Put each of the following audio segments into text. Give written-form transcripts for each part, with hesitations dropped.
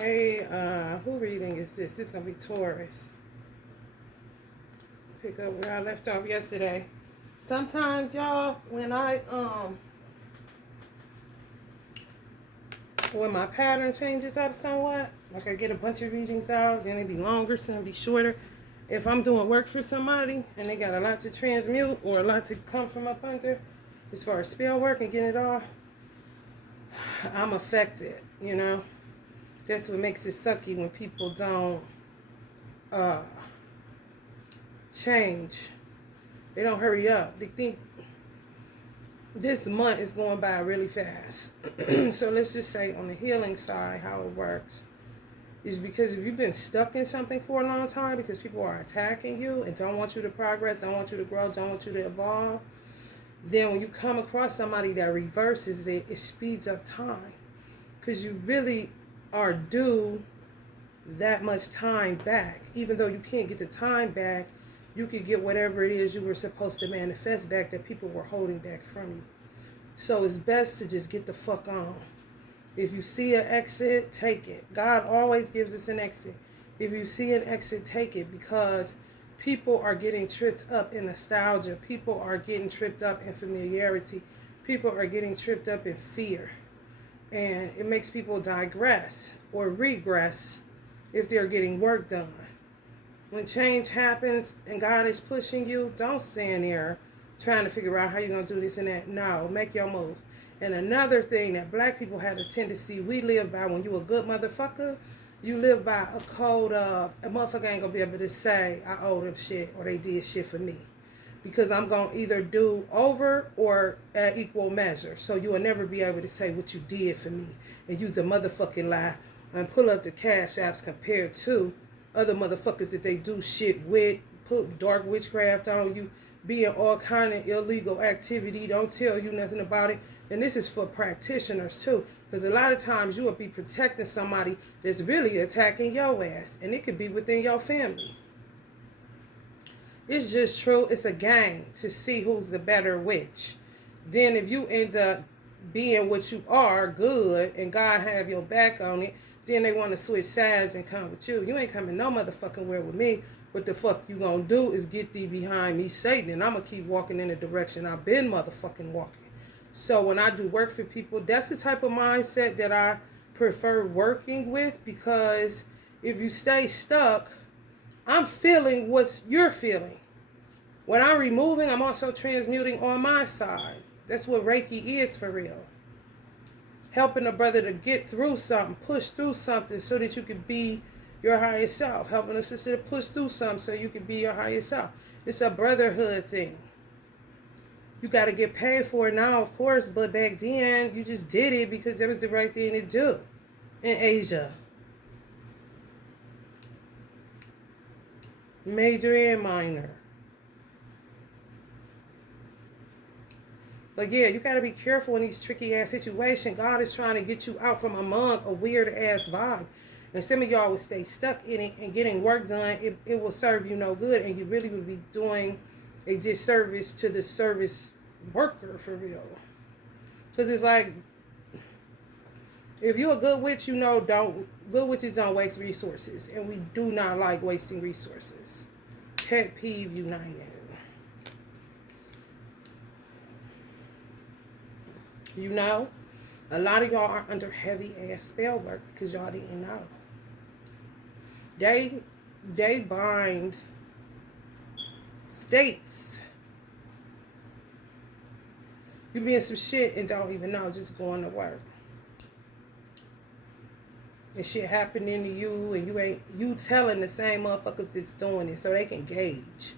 Hey, who reading is this? This is gonna be Taurus. Pick up where I left off yesterday. Sometimes, y'all, when my pattern changes up somewhat, like I get a bunch of readings out, then it be longer, some it be shorter. If I'm doing work for somebody and they got a lot to transmute or a lot to come from up under, as far as spell work and getting it all, I'm affected, you know. That's what makes it sucky when people don't uh, change. They don't hurry up. They think this month is going by really fast. So let's just say on the healing side, how it works is because if you've been stuck in something for a long time because people are attacking you and don't want you to progress, don't want you to grow, don't want you to evolve, then when you come across somebody that reverses it, it speeds up time. Because you really are due that much time back. Even though you can't get the time back, you could get whatever it is you were supposed to manifest back that people were holding back from you. So it's best to just get the fuck on. If you see an exit, take it. God always gives us an exit. If you see an exit, take it, because people are getting tripped up in nostalgia. People are getting tripped up in familiarity. People are getting tripped up in fear. And it makes people digress or regress if they're getting work done. When change happens and God is pushing you, don't stand there trying to figure out how you're going to do this and that. No, make your move. And another thing that black people have a tendency, we live by, when you a good motherfucker, you live by a code of, a motherfucker ain't going to be able to say, I owe them shit or they did shit for me. Because I'm going to either do over or at equal measure. So you will never be able to say what you did for me and use a motherfucking lie and pull up the cash apps compared to other motherfuckers that they do shit with, put dark witchcraft on you, be in all kind of illegal activity, don't tell you nothing about it. And this is for practitioners too, because a lot of times you will be protecting somebody that's really attacking your ass, and it could be within your family. It's just true. It's a game to see who's the better witch. Then if you end up being what you are, good, and God have your back on it, then they want to switch sides and come with you. You ain't coming no motherfucking where with me. What the fuck you gonna do is get thee behind me, Satan, and I'm gonna keep walking in the direction I've been motherfucking walking. So when I do work for people, that's the type of mindset that I prefer working with, because if you stay stuck, I'm feeling what you're feeling. When I'm removing, I'm also transmuting on my side. That's what Reiki is for real. Helping a brother to get through something, push through something so that you can be your higher self. Helping a sister to push through something so you can be your higher self. It's a brotherhood thing. You got to get paid for it now, of course, but back then, you just did it because that was the right thing to do in Asia. Major and minor. But yeah, you got to be careful in these tricky ass situations. God is trying to get you out from among a weird ass vibe. And some of y'all will stay stuck in it and getting work done. It will serve you no good, and you really would be doing a disservice to the service worker for real. Because it's like, if you're a good witch, you know, good witches don't waste resources. And we do not like wasting resources. Pet peeve united. You know, a lot of y'all are under heavy ass spell work because y'all didn't know. They bind states. You be in some shit and don't even know, just going to work. And shit happening to you, and you telling the same motherfuckers that's doing it so they can gauge.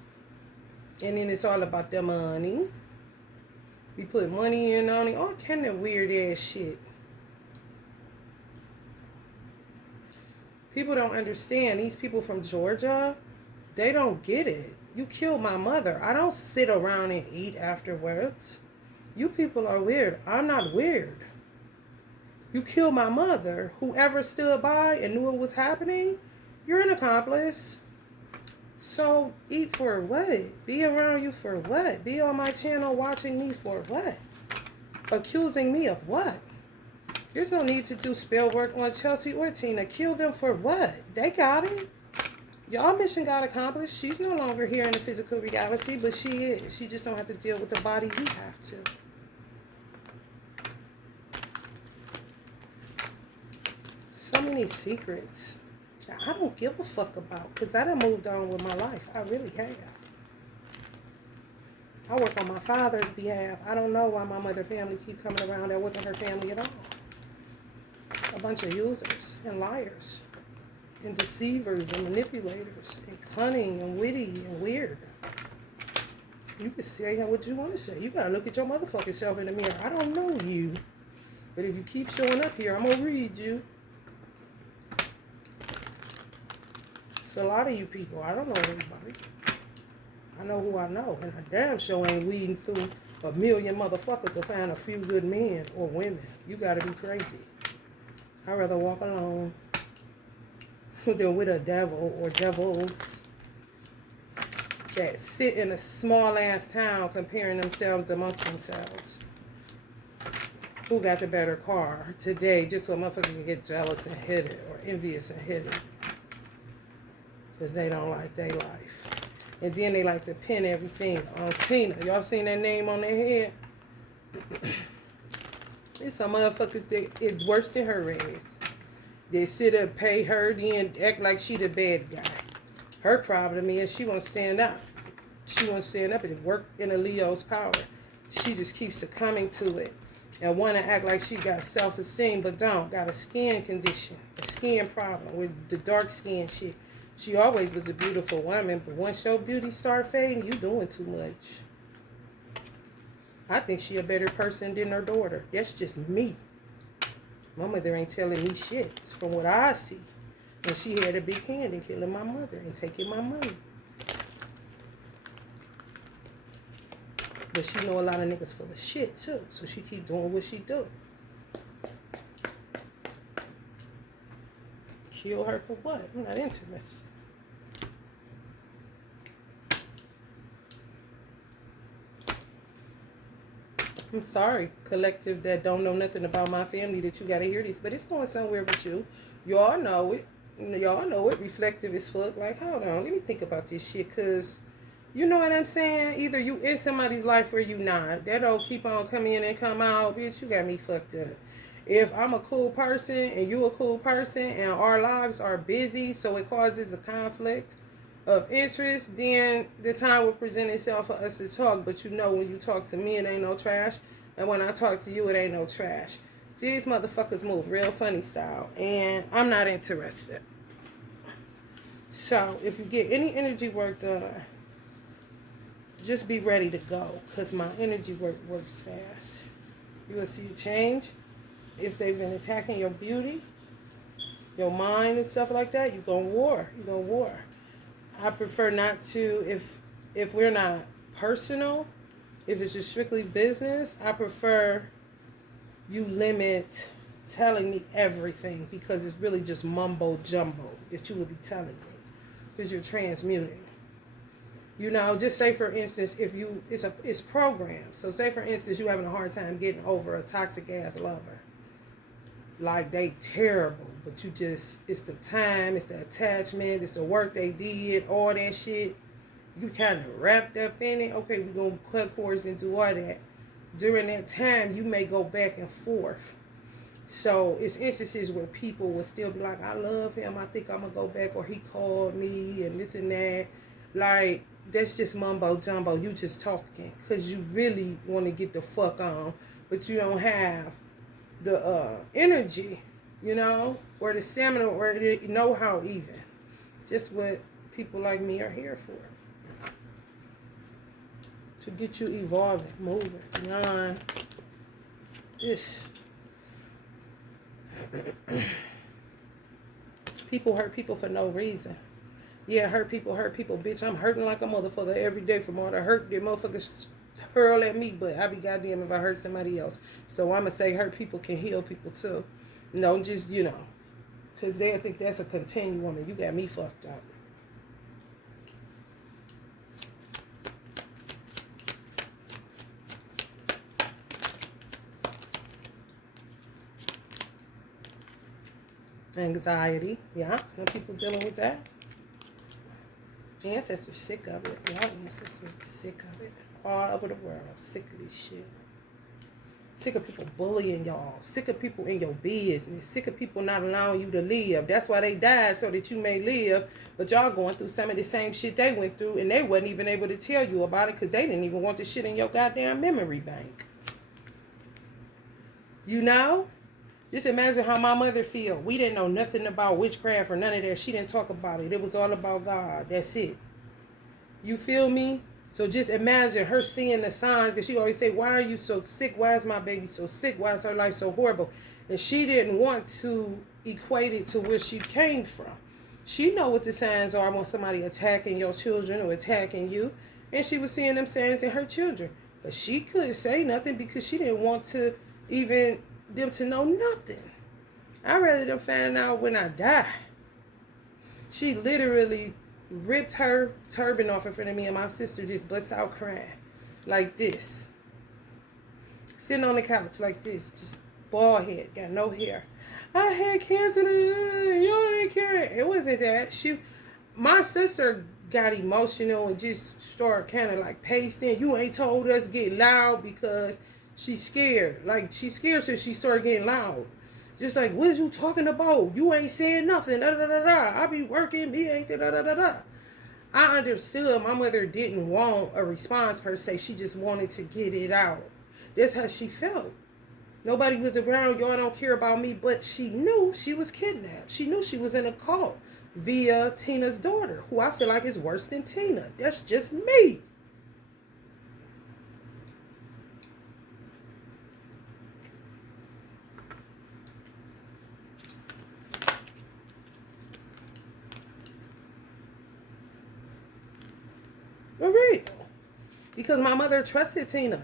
And then it's all about their money. We put money in on it. All kind of weird ass shit. People don't understand. These people from Georgia, they don't get it. You killed my mother. I don't sit around and eat afterwards. You people are weird. I'm not weird. You killed my mother. Whoever stood by and knew it was happening, you're an accomplice. So eat for what? Be around you for what? Be on my channel watching me for what? Accusing me of what? There's no need to do spell work on Chelsea or Tina. Kill them for what? They got it. Y'all mission got accomplished. She's no longer here in the physical reality, but she is. She just don't have to deal with the body you have to. So many secrets that I don't give a fuck about because I done moved on with my life. I really have. I work on my father's behalf. I don't know why my mother family keep coming around. That wasn't her family at all. A bunch of users and liars and deceivers and manipulators and cunning and witty and weird. You can say what you want to say. You gotta look at your motherfucking self in the mirror. I don't know you, but if you keep showing up here, I'm gonna read you. It's a lot of you people. I don't know everybody. I know who I know, and I damn sure ain't weeding through a million motherfuckers to find a few good men or women. You gotta be crazy. I'd rather walk alone than with a devil or devils that sit in a small ass town comparing themselves amongst themselves. Who got the better car today just so a motherfucker can get jealous and hit it or envious and hit it because they don't like their life. And then they like to pin everything on Tina. Y'all seen that name on their head? There's some motherfuckers that it's worse than her ass. They sit up, pay her, then act like she the bad guy. Her problem is she won't stand up. She won't stand up and work in a Leo's power. She just keeps succumbing to it and want to act like she got self-esteem, but don't. Got a skin condition, a skin problem with the dark skin shit. She always was a beautiful woman, but once your beauty start fading, you doing too much. I think she a better person than her daughter. That's just me. My mother ain't telling me shit. It's from what I see. And she had a big hand in killing my mother and taking my money. But she know a lot of niggas full of shit too. So she keep doing what she do. Kill her for what? I'm not interested. I'm sorry, collective that don't know nothing about my family, that you gotta hear this, but it's going somewhere with you. Y'all know it. Y'all know it. Reflective as fuck. Like, hold on, let me think about this shit, cause you know what I'm saying? Either you in somebody's life or you not. That don't keep on coming in and come out, bitch. You got me fucked up. If I'm a cool person and you a cool person and our lives are busy, so it causes a conflict of interest, then the time will present itself for us to talk. But you know, when you talk to me, it ain't no trash. And when I talk to you, it ain't no trash. These motherfuckers move real funny style. And I'm not interested. So, if you get any energy work done, just be ready to go. Because my energy work works fast. You will see a change. If they've been attacking your beauty, your mind and stuff like that, you gonna war. You gonna war. I prefer not to, if we're not personal, if it's just strictly business, I prefer you limit telling me everything because it's really just mumbo jumbo that you will be telling me because you're transmuting. You know, just say for instance, if you, it's programmed. So say for instance, you having a hard time getting over a toxic ass lover. Like they terrible, but you just, it's the time, it's the attachment, it's the work they did, all that shit. You kind of wrapped up in it. Okay, we're going to cut cords and do all that. During that time, you may go back and forth. So it's instances where people will still be like, I love him, I think I'm going to go back, or he called me and this and that. Like, that's just mumbo jumbo. You just talking because you really want to get the fuck on, but you don't have the energy, you know, or the stamina, or the know-how even. Just what people like me are here for. To get you evolving, moving beyond this. People hurt people for no reason. Yeah, hurt people, bitch. I'm hurting like a motherfucker every day from all the hurt that motherfuckers hurl at me, but I be goddamn if I hurt somebody else. So I'ma say hurt people can heal people too. No, just, you know, because they think that's a continuum and you got me fucked up. Anxiety. Yeah, some people dealing with that. Ancestors sick of it. Y'all ancestors sick of it. All over the world. Sick of this shit. Sick of people bullying y'all. Sick of people in your business. Sick of people not allowing you to live. That's why they died, so that you may live. But y'all going through some of the same shit they went through, and they wasn't even able to tell you about it because they didn't even want the shit in your goddamn memory bank. You know? Just imagine how my mother feel. We didn't know nothing about witchcraft or none of that. She didn't talk about it. It was all about God. That's it. You feel me? So just imagine her seeing the signs, because she always say, why are you so sick? Why is my baby so sick? Why is her life so horrible? And she didn't want to equate it to where she came from. She know what the signs are when somebody attacking your children or attacking you. And she was seeing them signs in her children. But she couldn't say nothing because she didn't want to even them to know nothing. I'd rather them find out when I die. She literally ripped her turban off in front of me, and my sister just busts out crying like this, sitting on the couch like this, just bald head, got no hair. I had cancer. You didn't care. It wasn't that. My sister got emotional and just started kind of like pacing. You ain't told us get loud because she's scared. Like she's scared, so she started getting loud. Just like, what is you talking about? You ain't saying nothing. Da da da da. I be working. Me ain't da da da da. I understood my mother didn't want a response per se. She just wanted to get it out. That's how she felt. Nobody was around. Y'all don't care about me. But she knew she was kidnapped. She knew she was in a cult via Tina's daughter, who I feel like is worse than Tina. That's just me. For real. Because my mother trusted Tina.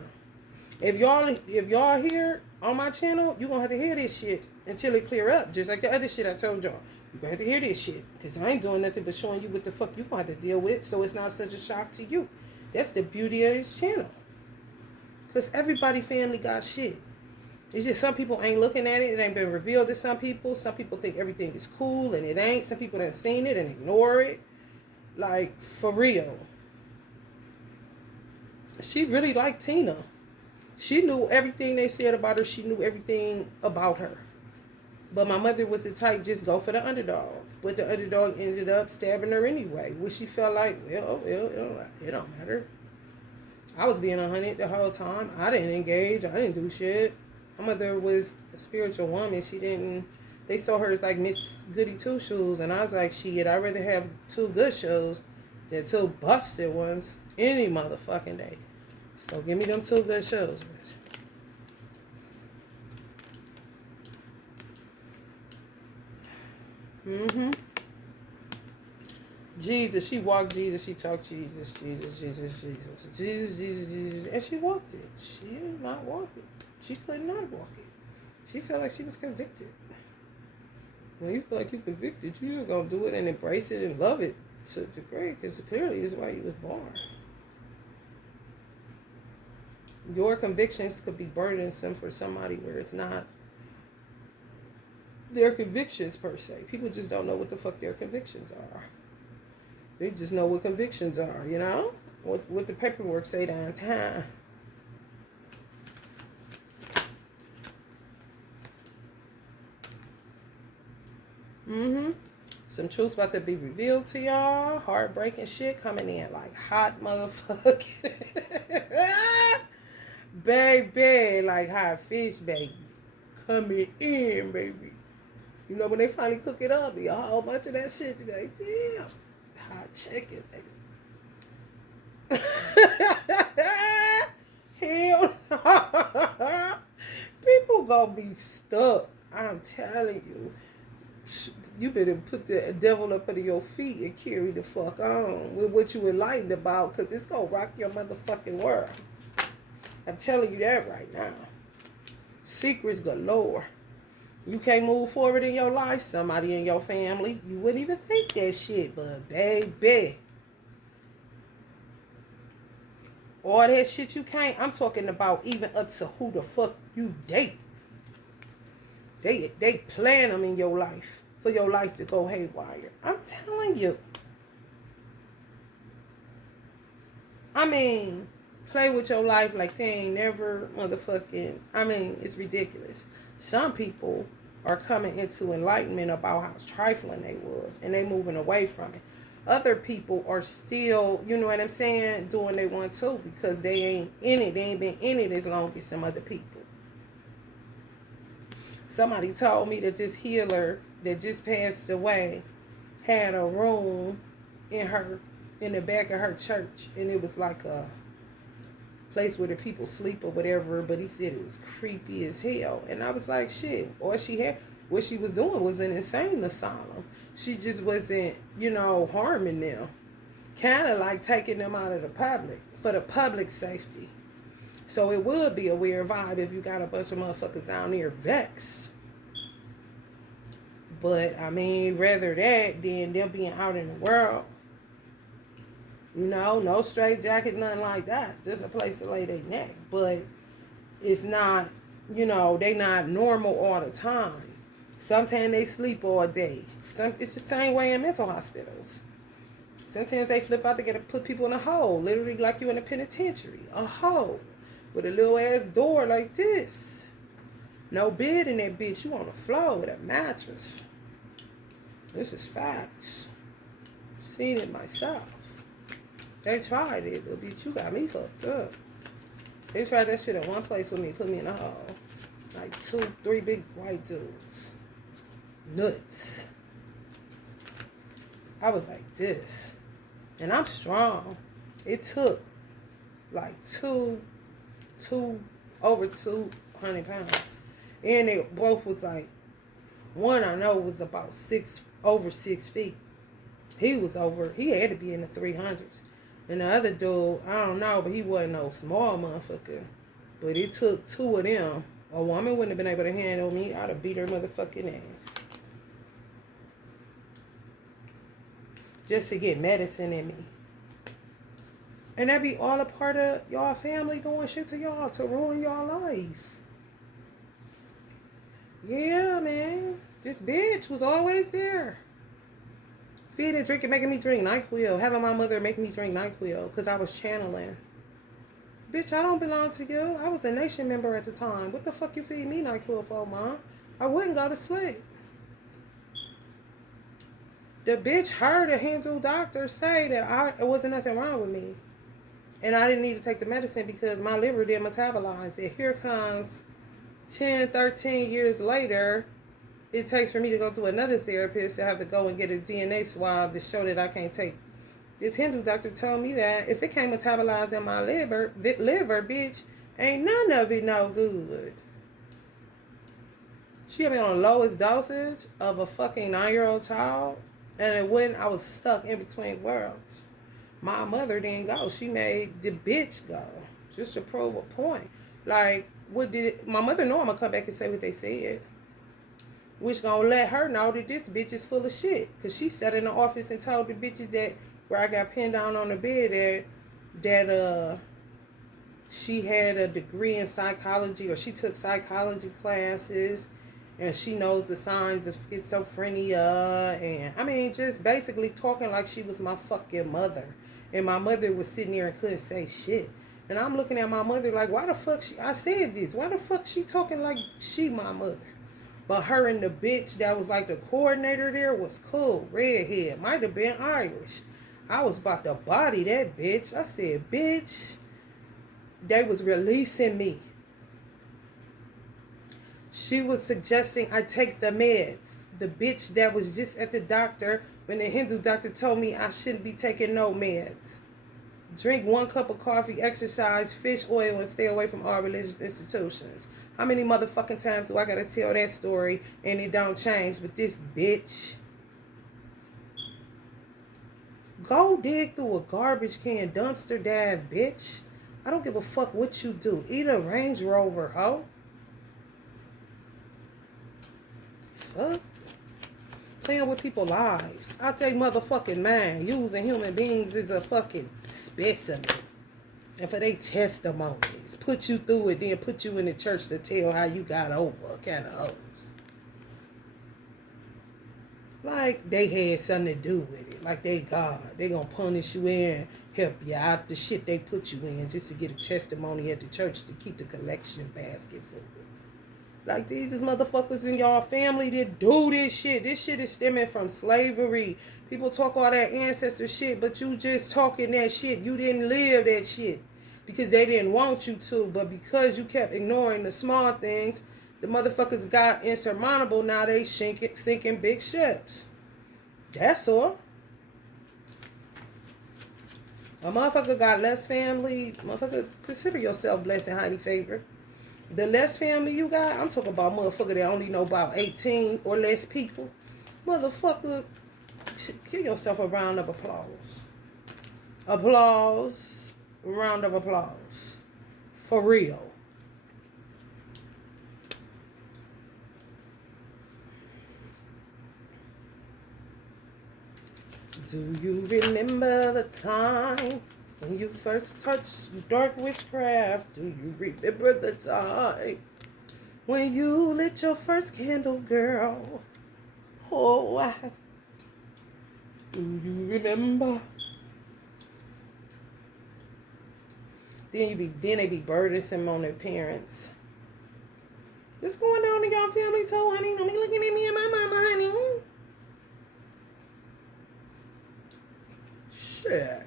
If y'all here on my channel, you're gonna have to hear this shit until it clear up. Just like the other shit I told y'all. You're gonna have to hear this shit. Because I ain't doing nothing but showing you what the fuck you gonna have to deal with, so it's not such a shock to you. That's the beauty of this channel. Because everybody family got shit. It's just some people ain't looking at it. It ain't been revealed to some people. Some people think everything is cool and it ain't. Some people done seen it and ignore it. Like, for real. She really liked Tina. She knew everything they said about her. She knew everything about her. But my mother was the type, just go for the underdog. But the underdog ended up stabbing her anyway. Which she felt like, well, it don't matter. I was being 100 the whole time. I didn't engage. I didn't do shit. My mother was a spiritual woman. They saw her as like Miss Goody Two Shoes. And I was like, shit, I'd rather have 2 good shows than 2 busted ones any motherfucking day. So give me them 2 good shows, bitch. Jesus, she walked Jesus, she talked Jesus, Jesus, and she walked it. She did not walk it. She could not walk it. She felt like she was convicted. When you feel like you're convicted, you're just gonna do it and embrace it and love it to a degree, because clearly it's why you was born. Your convictions could be burdensome for somebody where it's not their convictions per se. People just don't know what the fuck their convictions are. They just know what convictions are, you know? What the paperwork say downtown. Some truths about to be revealed to y'all. Heartbreaking shit coming in like hot motherfucking. Baby, like hot fish, baby. Coming in, baby. You know, when they finally cook it up, be a whole bunch of that shit. Be like, damn, hot chicken, baby. Hell no. People gonna be stuck. I'm telling you. You better put the devil up under your feet and carry the fuck on with what you enlightened about, because it's gonna rock your motherfucking world. I'm telling you that right now. Secrets galore. You can't move forward in your life. Somebody in your family, you wouldn't even think that shit, but baby. All that shit you can't. I'm talking about even up to who the fuck you date. They plan them in your life for your life to go haywire. I'm telling you. I mean, play with your life like they ain't never motherfucking. I mean, it's ridiculous. Some people are coming into enlightenment about how trifling they was, and they moving away from it. Other people are still, you know what I'm saying, doing they want to because they ain't in it. They ain't been in it as long as some other people. Somebody told me that this healer that just passed away had a room in the back of her church, and it was like a place where the people sleep or whatever, but he said it was creepy as hell. And I was like, shit, what she was doing was an insane asylum. She just wasn't, harming them. Kind of like taking them out of the public for the public safety. So it would be a weird vibe if you got a bunch of motherfuckers down there vexed. But, I mean, rather that than them being out in the world. No straight jackets, nothing like that. Just a place to lay their neck. But it's not, they not normal all the time. Sometimes they sleep all day. It's the same way in mental hospitals. Sometimes they flip out to put people in a hole. Literally like you in a penitentiary. A hole. With a little ass door like this. No bed in that bitch. You on the floor with a mattress. This is facts. Seen it myself. They tried it, but bitch, you got me fucked up. They tried that shit at one place with me, put me in a hole. Like 2-3 big white dudes. Nuts. I was like this. And I'm strong. It took like over 200 pounds. And they both was like, one I know was about over 6 feet. He had to be in the 300s. And the other dude, I don't know, but he wasn't no small motherfucker. But it took 2 of them. A woman wouldn't have been able to handle me. I'd have beat her motherfucking ass. Just to get medicine in me. And that be all a part of y'all family doing shit to y'all to ruin y'all life. Yeah, man. This bitch was always there. Feeding, drinking, making me drink NyQuil. Having my mother make me drink NyQuil because I was channeling. Bitch, I don't belong to you. I was a nation member at the time. What the fuck you feed me NyQuil for, Mom? I wouldn't go to sleep. The bitch heard a Hindu doctor say that it wasn't nothing wrong with me. And I didn't need to take the medicine because my liver didn't metabolize it. Here comes 10, 13 years later, it takes for me to go through another therapist to have to go and get a DNA swab to show that I can't take. This Hindu doctor told me that if it can't metabolize in my liver, bitch, ain't none of it no good. She had me on the lowest dosage of a fucking 9-year-old child, and I was stuck in between worlds. My mother didn't go. She made the bitch go just to prove a point. Like, my mother know I'm gonna come back and say what they said. Which gonna let her know that this bitch is full of shit. Because she sat in the office and told the bitches that where I got pinned down on the bed that she had a degree in psychology, or she took psychology classes, and she knows the signs of schizophrenia, and I mean just basically talking like she was my fucking mother. And my mother was sitting there and couldn't say shit. And I'm looking at my mother like, why the fuck I said this? Why the fuck she talking like she my mother? But her and the bitch that was like the coordinator there was cool. Redhead. Might have been Irish. I was about to body that bitch. I said, bitch, they was releasing me. She was suggesting I take the meds. The bitch that was just at the doctor when the Hindu doctor told me I shouldn't be taking no meds. Drink 1 cup of coffee, exercise, fish oil, and stay away from all religious institutions. How many motherfucking times do I gotta tell that story and it don't change? But this bitch, go dig through a garbage can, dumpster dive, bitch. I don't give a fuck what you do. Eat a Range Rover, ho. Fuck. Playing with people's lives. Out they motherfucking mind. Using human beings as a fucking specimen. And for their testimonies. Put you through it, then put you in the church to tell how you got over. Kind of hoes. Like they had something to do with it. Like they God. They gonna punish you and help you out the shit they put you in just to get a testimony at the church to keep the collection basket full. Like these is motherfuckers in y'all family that do this shit. This shit is stemming from slavery. People talk all that ancestor shit, but you just talking that shit. You didn't live that shit because they didn't want you to. But because you kept ignoring the small things, the motherfuckers got insurmountable. Now they sinking big ships. That's all. A motherfucker got less family. Motherfucker, consider yourself blessed and highly favored. The less family you got, I'm talking about motherfucker that only know about 18 or less people. Motherfucker, give yourself a round of applause. Applause. Round of applause. For real. Do you remember the time when you first touched dark witchcraft? Do you remember the time when you lit your first candle, girl? Oh, why? Do you remember? Then they be burdensome on their parents. What's going on in y'all family too, honey? Don't be looking at me and my mama, honey. Shit.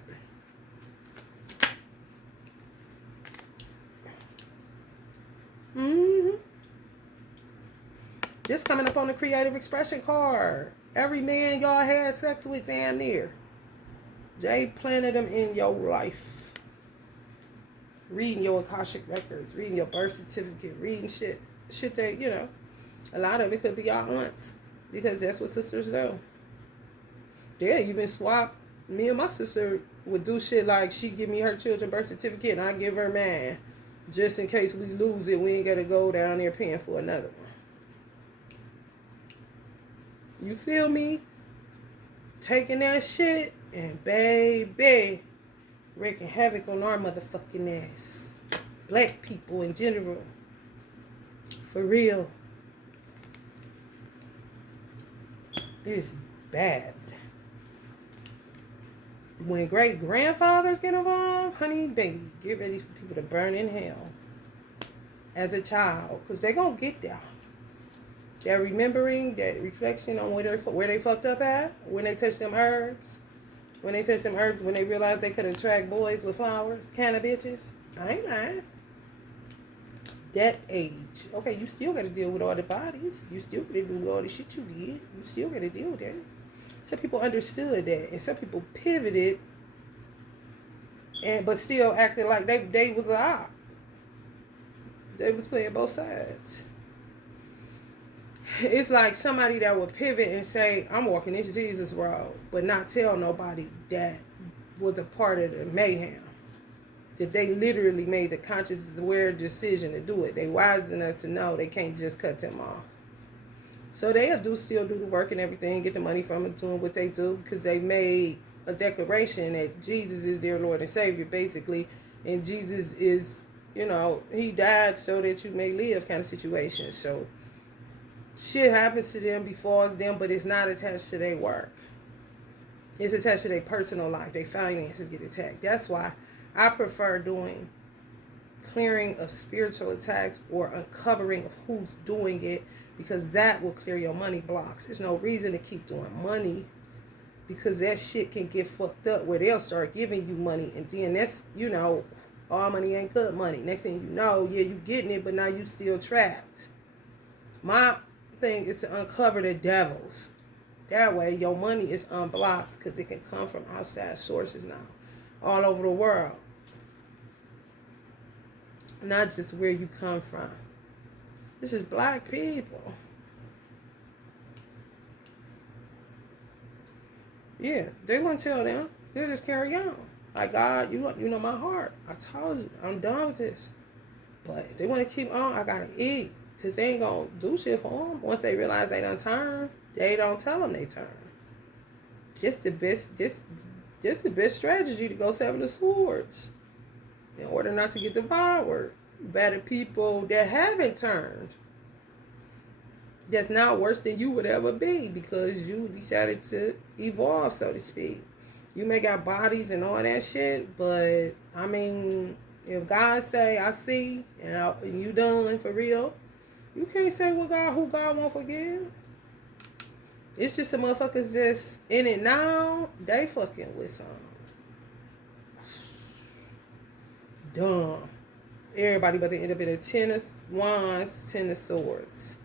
This coming up on the creative expression card. Every man y'all had sex with damn near. They planted them in your life. Reading your Akashic records, reading your birth certificate, reading shit that, you know, a lot of it could be our aunts because that's what sisters do. They even swap. Me and my sister would do shit like she'd give me her children's birth certificate and I give her mine. Just in case we lose it, we ain't got to go down there paying for another one. You feel me? Taking that shit and baby, wreaking havoc on our motherfucking ass. Black people in general. For real. It's bad. When great grandfathers get involved, honey, baby, get ready for people to burn in hell as a child, because they're going to get there. That remembering, that reflection on where they fucked up at, when they touched them herbs, when they realized they could attract boys with flowers, kind of bitches. I ain't lying. That age. Okay, you still got to deal with all the bodies. You still got to do all the shit you did. You still got to deal with that. Some people understood that, and some people pivoted, but still acted like they was a op. They was playing both sides. It's like somebody that would pivot and say, I'm walking this Jesus road, but not tell nobody that was a part of the mayhem. That they literally made the conscious, aware decision to do it. They wise enough to know they can't just cut them off. So they still do the work and everything, get the money from it, doing what they do, because they made a declaration that Jesus is their Lord and Savior, basically. And Jesus is, you know, he died so that you may live kind of situation. So shit happens to them, befalls them, but it's not attached to their work. It's attached to their personal life. Their finances get attacked. That's why I prefer doing clearing of spiritual attacks or uncovering of who's doing it, because that will clear your money blocks. There's no reason to keep doing money, because that shit can get fucked up where they'll start giving you money, and then that's, you know, all money ain't good money. Next thing you know, yeah, you getting it, but now you still trapped. My thing is to uncover the devils. That way your money is unblocked, because it can come from outside sources now, all over the world. Not just where you come from. This is black people. Yeah, they won't tell them. They'll just carry on. Like, God, you know my heart. I told you, I'm done with this. But if they want to keep on, I got to eat. Because they ain't going to do shit for them. Once they realize they done turn, they don't tell them they turn. This the best strategy to go 7 of Swords. In order not to get devoured by the people that haven't turned. that's not worse than you would ever be because you decided to evolve, so to speak. You may got bodies and all that shit, but I mean, if God say I see and you done for real, you can't say who God won't forgive. It's just the motherfuckers that's in it now. They fucking with some dumb. Everybody but they end up in a ten of wands, ten of swords.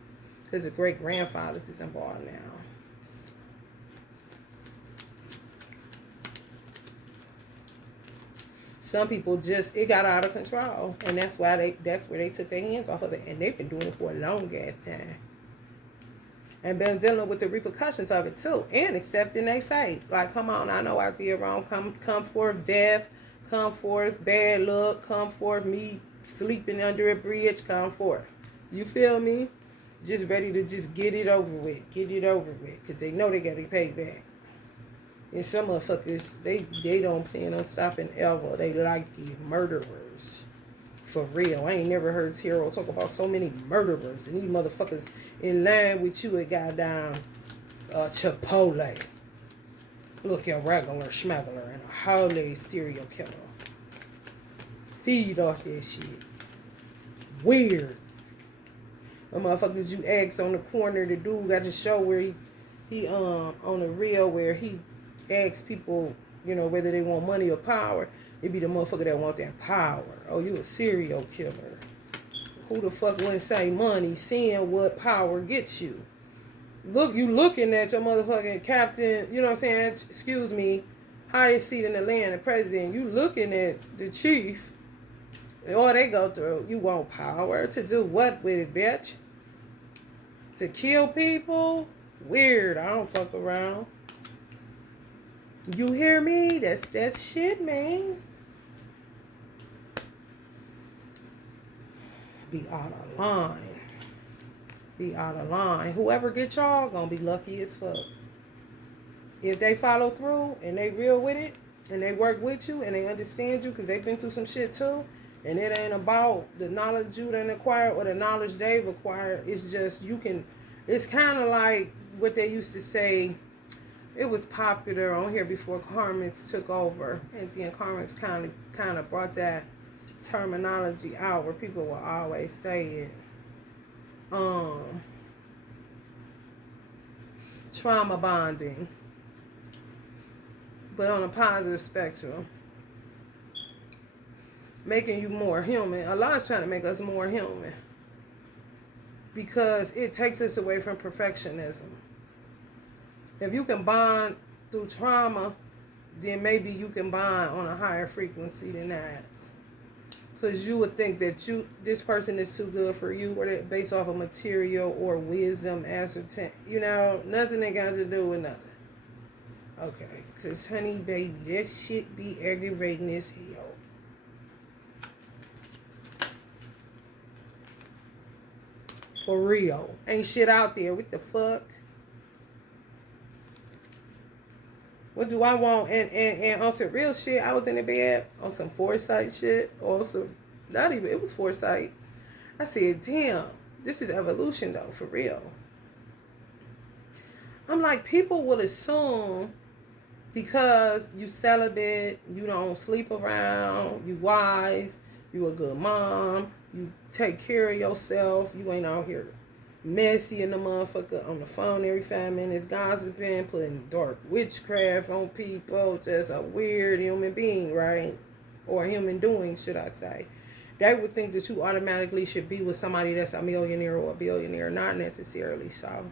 Because the great grandfathers is involved now. Some people it got out of control. And that's where they took their hands off of it. And they've been doing it for a long ass time. And been dealing with the repercussions of it too. And accepting their fate. Like, come on, I know I did wrong. Come forth death. Come forth bad luck. Come forth me sleeping under a bridge. Come forth. You feel me? Just ready to just get it over with. Get it over with. Because they know they got to be paid back. And some motherfuckers, they don't plan on stopping ever. They like you. Murderers. For real. I ain't never heard Tarot talk about so many murderers. And these motherfuckers in line with you at goddamn Chipotle. Look at regular schmeggler and a holy serial killer. Feed off that shit. Weird. The motherfuckers you ask on the corner, the dude got the show where he on the reel where he asks people, whether they want money or power. It be the motherfucker that want that power. Oh, you a serial killer. Who the fuck wouldn't say money, seeing what power gets you? Look, you looking at your motherfucking captain, you know what I'm saying? Excuse me, highest seat in the land, the president. You looking at the chief. All they go through. You want power to do what with it, bitch? To kill people? Weird. I don't fuck around. You hear me? That's that shit, man. Be out of line. Be out of line. Whoever get y'all gonna be lucky as fuck. If they follow through and they real with it and they work with you and they understand you because they've been through some shit too, and it ain't about the knowledge you done acquired or the knowledge they've acquired. It's just it's kind of like what they used to say. It was popular on here before Karmics took over, and then Karmics kind of brought that terminology out where people will always say it. Trauma bonding, but on a positive spectrum, making you more human. Allah is trying to make us more human because it takes us away from perfectionism. If you can bond through trauma, then maybe you can bond on a higher frequency than that. Because you would think that this person is too good for you, or that based off of material or wisdom, ascertain. Nothing that got to do with nothing. Okay, because honey, baby, that shit be aggravating as hell. For real. Ain't shit out there. What the fuck? What do I want? And on some real shit, I was in the bed on some foresight shit. Or some, not even, it was foresight. I said, damn, this is evolution though, for real. I'm like, people will assume because you celibate, you don't sleep around, you wise, you a good mom, you take care of yourself, you ain't out here messy in the motherfucker on the phone every 5 minutes, gossiping, putting dark witchcraft on people, just a weird human being, right? Or a human doing, should I say. They would think that you automatically should be with somebody that's a millionaire or a billionaire. Not necessarily so.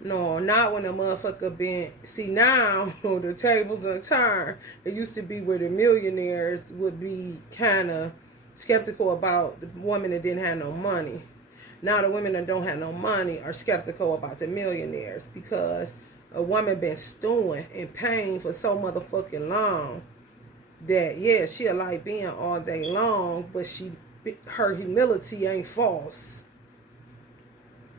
No, not when a motherfucker been... See, now the tables are turned. It used to be where the millionaires would be kind of skeptical about the woman that didn't have no money. Now the women that don't have no money are skeptical about the millionaires because a woman been stewing in pain for so motherfucking long that, yeah, she'll like being all day long, but her humility ain't false.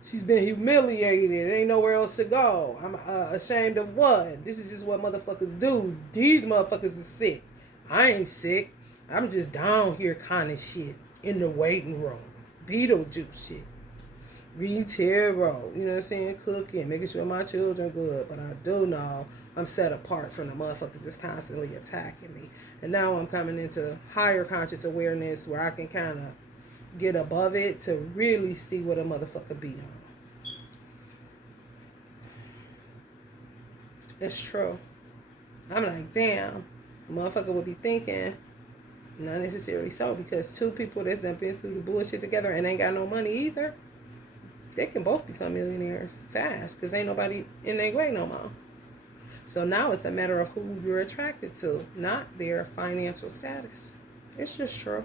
She's been humiliated. Ain't nowhere else to go. I'm ashamed of what? This is just what motherfuckers do. These motherfuckers are sick. I ain't sick. I'm just down here kind of shit in the waiting room. Beetlejuice shit. read tarot, you know what I'm saying, cooking, making sure my children good. But I do know I'm set apart from the motherfuckers that's constantly attacking me. And now I'm coming into higher conscious awareness where I can kind of get above it to really see what a motherfucker be on. It's true. I'm like, damn, the motherfucker would be thinking, not necessarily so, because two people that's done been through the bullshit together and ain't got no money either, they can both become millionaires fast because ain't nobody in their way no more. So now it's a matter of who you're attracted to, not their financial status. It's just true.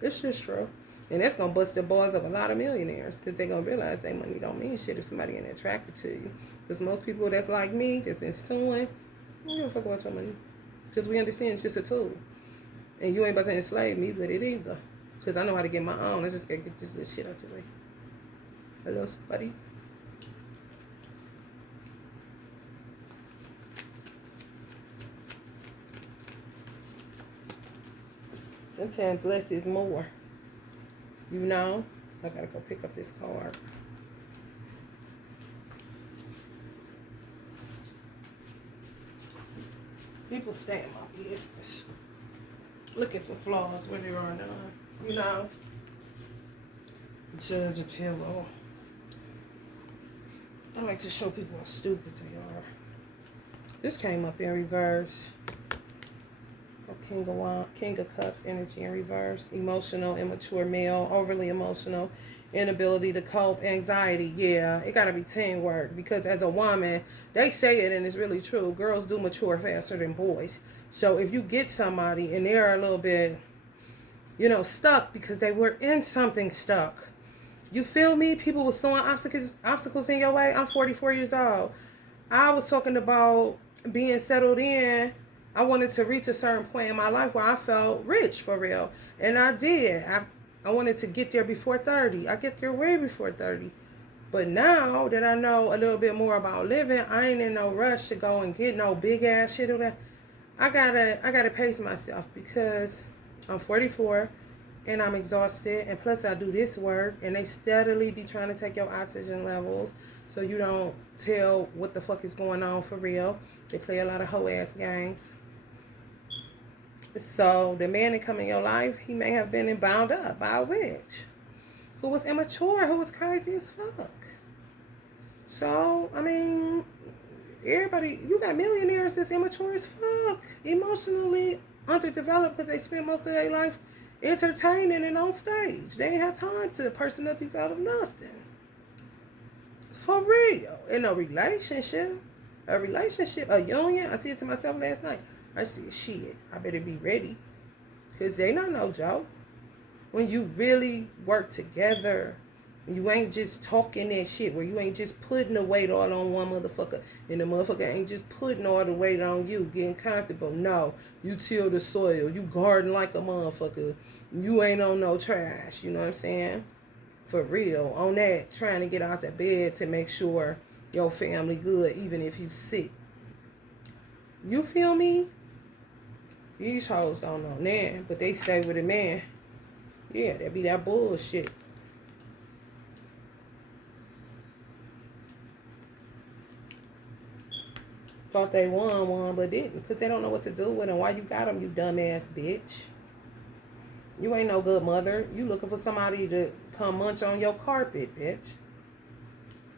It's just true. And that's going to bust the balls of a lot of millionaires because they're going to realize their money don't mean shit if somebody ain't attracted to you. Because most people that's like me, that's been stewing, don't give a fuck about your money. Because we understand it's just a tool. And you ain't about to enslave me with it either. Because I know how to get my own. I just got to get this little shit out the way. Hello, somebody. Sometimes less is more. You know? I gotta go pick up this card. People stay in my business. Looking for flaws where there are none. You know? Judge a pillow. I like to show people how stupid they are. This came up in reverse. King of Cups energy in reverse. Emotional, immature male, overly emotional, inability to cope, anxiety. Yeah, it gotta be teamwork because as a woman, they say it and it's really true. Girls do mature faster than boys. So if you get somebody and they're a little bit, stuck because they were in something stuck. You feel me? People was throwing obstacles in your way. I'm 44 years old. I was talking about being settled in. I wanted to reach a certain point in my life where I felt rich for real. And I did. I wanted to get there before 30. I get there way before 30. But now that I know a little bit more about living, I ain't in no rush to go and get no big ass shit or that. I gotta pace myself because I'm 44 and I'm exhausted, and plus I do this work and they steadily be trying to take your oxygen levels so you don't tell what the fuck is going on for real. They play a lot of hoe ass games. So the man that come in your life, he may have been bound up by a witch who was immature, who was crazy as fuck. So, I mean, everybody, you got millionaires that's immature as fuck, emotionally underdeveloped because they spend most of their life entertaining and on stage. They ain't have time to personal develop nothing. For real. In a relationship, a union, I said it to myself last night. I said, shit, I better be ready. Because they not no joke. When you really work together, you ain't just talking that shit, where you ain't just putting the weight all on one motherfucker, and the motherfucker ain't just putting all the weight on you, getting comfortable. No, you till the soil. You garden like a motherfucker. You ain't on no trash. You know what I'm saying? For real. On that, trying to get out of bed to make sure your family good, even if you sick. You feel me? These hoes don't know nan, but they stay with a man. Yeah, that be that bullshit. Thought they won, but didn't. Because they don't know what to do with them. Why you got them, you dumbass bitch? You ain't no good mother. You looking for somebody to come munch on your carpet, bitch.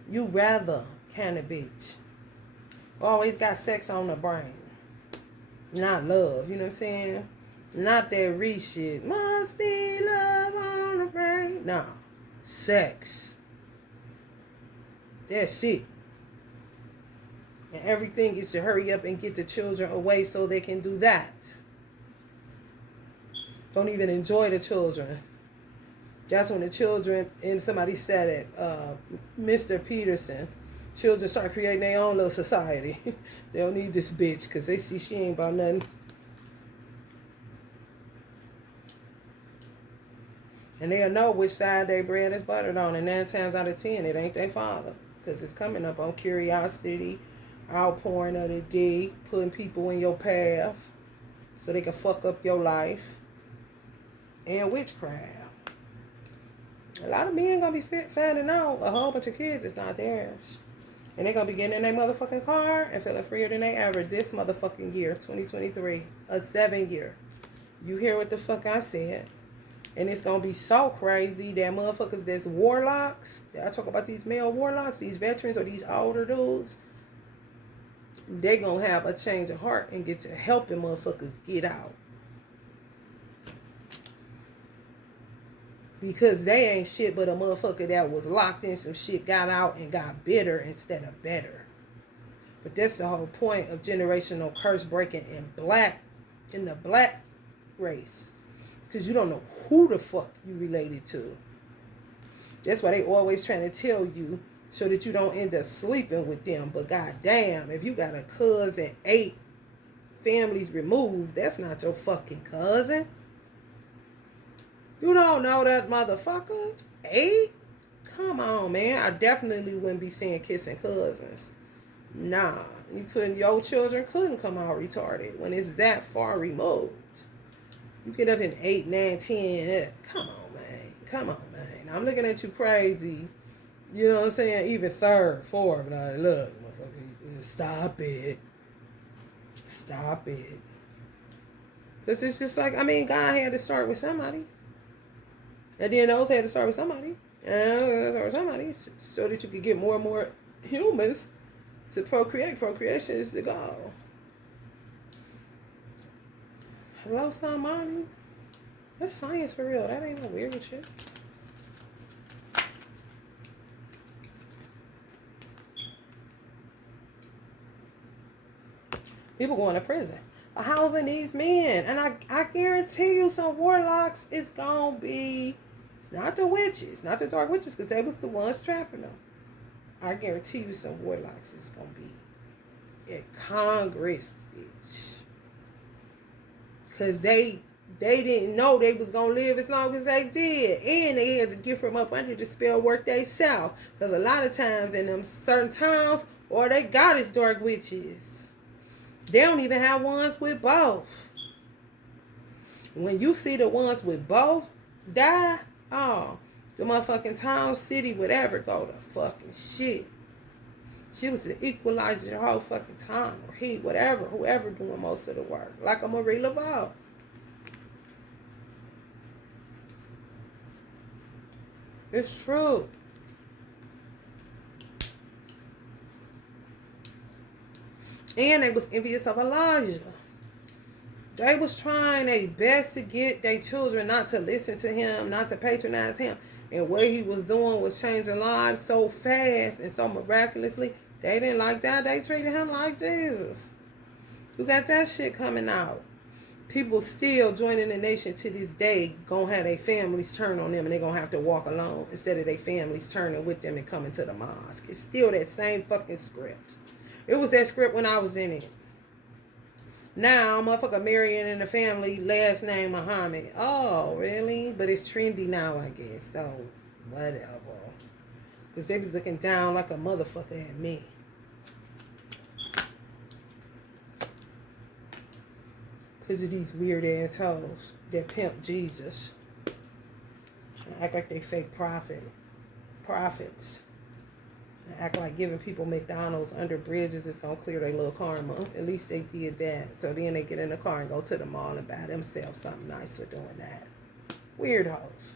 You rather kind of bitch. Always got sex on the brain. Not love, you know what I'm saying? Not that shit. Must be love on the brain. No. Sex. That's it. And everything is to hurry up and get the children away so they can do that. Don't even enjoy the children. That's when the children, and somebody said it, Mr. Peterson, children start creating their own little society. They don't need this bitch because they see she ain't about nothing. And they'll know which side their bread is buttered on. And 9 times out of 10, it ain't their father. Because it's coming up on curiosity, outpouring of the D, putting people in your path so they can fuck up your life, and witchcraft. A lot of men gonna be finding out a whole bunch of kids is not theirs. And they're gonna be getting in their motherfucking car and feeling freer than they ever this motherfucking year, 2023. A 7-year. You hear what the fuck I said. And it's gonna be so crazy that motherfuckers that's warlocks, I talk about these male warlocks, these veterans or these older dudes, they gonna have a change of heart and get to helping motherfuckers get out. Because they ain't shit but a motherfucker that was locked in some shit, got out and got bitter instead of better. But that's the whole point of generational curse breaking in the black race. Because you don't know who the fuck you related to. That's why they always trying to tell you so that you don't end up sleeping with them. But goddamn, if you got a cousin 8 families removed, that's not your fucking cousin. You don't know that motherfucker? 8? Come on, man. I definitely wouldn't be saying kissing cousins. Nah, your children couldn't come out retarded when it's that far removed. You get up in 8, 9, 10. Come on, man. Come on, man. I'm looking at you crazy. You know what I'm saying? Even 3rd, 4th. Like, look, motherfucker, stop it. Stop it. Because it's just like, God had to start with somebody. And then those had to start with somebody. And start with somebody so that you could get more and more humans to procreate. Procreation is the goal. Hello, somebody. That's science for real. That ain't no weird shit. People going to prison for housing these men. And I guarantee you some warlocks is going to be, not the witches, not the dark witches, because they was the ones trapping them. I guarantee you some warlocks is going to be in Congress, bitch. Because they didn't know they was going to live as long as they did. And they had to get from up under the spell work they self. Because a lot of times in them certain towns, or they got is dark witches. They don't even have ones with both. When you see the ones with both die, oh, the motherfucking town, city, whatever, go to fucking shit. She was the equalizer the whole fucking time. Or he, whatever, whoever doing most of the work. Like a Marie Laveau. It's true. And they was envious of Elijah. They was trying their best to get their children not to listen to him, not to patronize him. And what he was doing was changing lives so fast and so miraculously. They didn't like that. They treated him like Jesus. You got that shit coming out. People still joining the nation to this day gonna have their families turn on them and they're gonna have to walk alone instead of their families turning with them and coming to the mosque. It's still that same fucking script. It was that script when I was in it. Now, motherfucker marrying in the family, last name Muhammad. Oh, really? But it's trendy now, I guess. So, whatever. Because they was looking down like a motherfucker at me. Because of these weird ass hoes that pimp Jesus. And act like they fake prophets. Act like giving people McDonald's under bridges is going to clear their little karma. At least they did that. So then they get in the car and go to the mall and buy themselves something nice for doing that. Weirdos.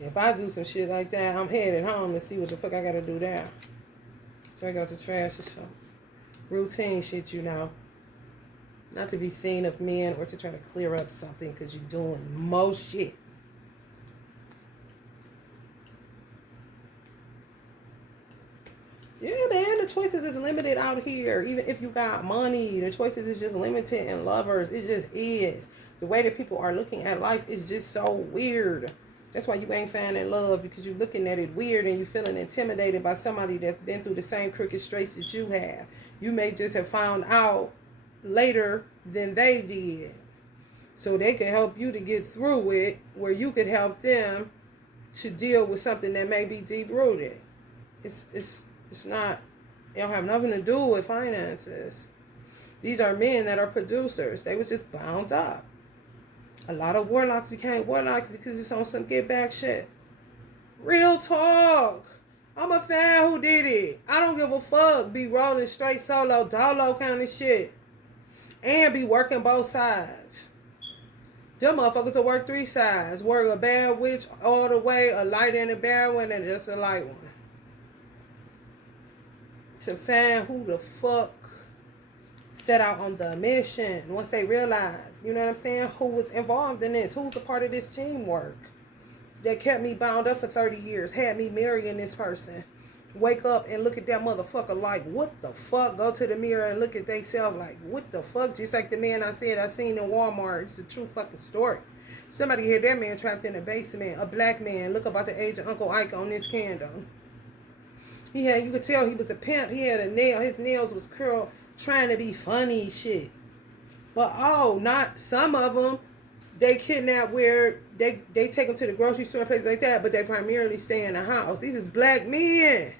If I do some shit like that, I'm headed home to see what the fuck I got to do there. So I go to trash or something. Routine shit, you know. Not to be seen of men or to try to clear up something because you're doing most shit. Yeah, man, the choices is limited out here. Even if you got money, the choices is just limited in lovers. It just is. The way that people are looking at life is just so weird. That's why you ain't finding love, because you're looking at it weird and you're feeling intimidated by somebody that's been through the same crooked straits that you have. You may just have found out later than they did. So they can help you to get through it, where you could help them to deal with something that may be deep-rooted. It's not. It don't have nothing to do with finances. These are men that are producers. They was just bound up. A lot of warlocks became warlocks because it's on some get back shit. Real talk. I'm a fan who did it. I don't give a fuck. Be rolling straight solo, dolo kind of shit. And be working both sides. Them motherfuckers will work 3 sides. Work a bad witch all the way, a light and a bad one, and just a light one. To find who the fuck set out on the mission. Once they realize, you know what I'm saying, who was involved in this, who's a part of this teamwork that kept me bound up for 30 years, had me marrying this person. Wake up and look at that motherfucker like, what the fuck? Go to the mirror and look at theyself like, what the fuck? Just like the man I said I seen in Walmart. It's a true fucking story. Somebody heard that man trapped in a basement. A black man, look about the age of Uncle Ike on this candle. You could tell he was a pimp. He had a nail. His nails was curled, trying to be funny shit. But not some of them. They kidnap where they take them to the grocery store, places like that, but they primarily stay in the house. These is black men.